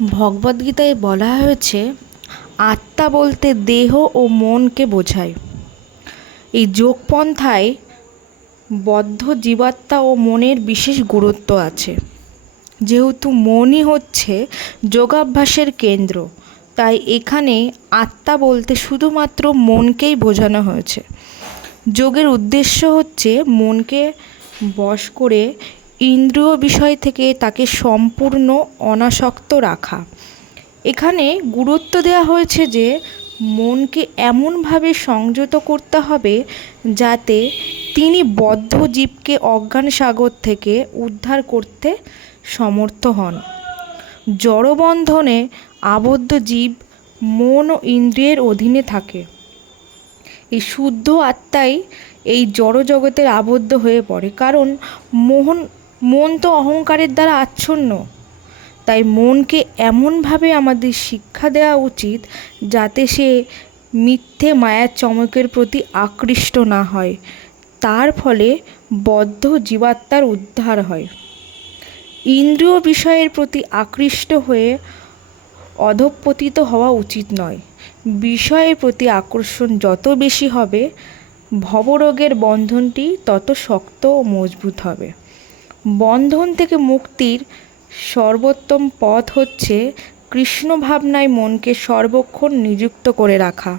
ভগবদ্গীতায় বলা হয়েছে, আত্মা বলতে দেহ ও মনকে বোঝায়। এই যোগপন্থায় বদ্ধ জীবাত্মা ও মনের বিশেষ গুরুত্ব আছে। যেহেতু মনই হচ্ছে যোগাভ্যাসের কেন্দ্র, তাই এখানে আত্মা বলতে শুধুমাত্র মনকেই বোঝানো হয়েছে। যোগের উদ্দেশ্য হচ্ছে মনকে বশ করে ইন্দ্রিয় বিষয় থেকে তাকে সম্পূর্ণ অনাসক্ত রাখা। এখানে গুরুত্ব দেওয়া হয়েছে যে, মনকে এমনভাবে সংযত করতে হবে যাতে তিনি বদ্ধ জীবকে অজ্ঞান সাগর থেকে উদ্ধার করতে সমর্থ হন। জড়বন্ধনে আবদ্ধ জীব মন ও ইন্দ্রিয়ের অধীনে থাকে। এই শুদ্ধ আত্মাই এই জড় জগতের আবদ্ধ হয়ে পড়ে। কারণ মোহন মন তো অহংকারের দ্বারা আচ্ছন্ন। তাই মনকে এমনভাবে আমাদের শিক্ষা দেওয়া উচিত যাতে সে মিথ্যে মায়ার চমকের প্রতি আকৃষ্ট না হয়। তার ফলে বদ্ধ জীবাত্মার উদ্ধার হয়। ইন্দ্রিয় বিষয়ের প্রতি আকৃষ্ট হয়ে অধঃপতিত হওয়া উচিত নয়। বিষয়ের প্রতি আকর্ষণ যত বেশি হবে, ভবরোগের বন্ধনটি তত শক্ত ও মজবুত হবে। বন্ধন থেকে মুক্তির সর্বোত্তম পথ হচ্ছে কৃষ্ণ ভাবনায় মনকে সর্বক্ষণ নিযুক্ত করে রাখা।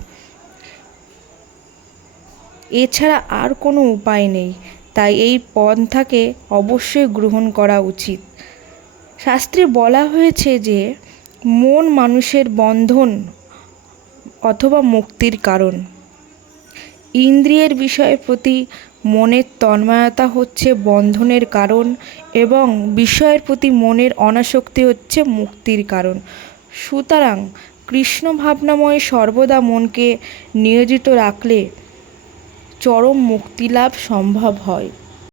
এছাড়া আর কোনো উপায় নেই, তাই এই পন্থাকে অবশ্যই গ্রহণ করা উচিত। শাস্ত্রে বলা হয়েছে যে, মন মানুষের বন্ধন অথবা মুক্তির কারণ। ইন্দ্রিয়ের বিষয়ের প্রতি মনের তন্ময়তা হচ্ছে বন্ধনের কারণ এবং বিষয়ের প্রতি মনের অনাসক্তি হচ্ছে মুক্তির কারণ। সুতরাং কৃষ্ণ ভাবনাময় সর্বদা মনকে নিয়োজিত রাখলে চরম মুক্তিলাভ সম্ভব হয়।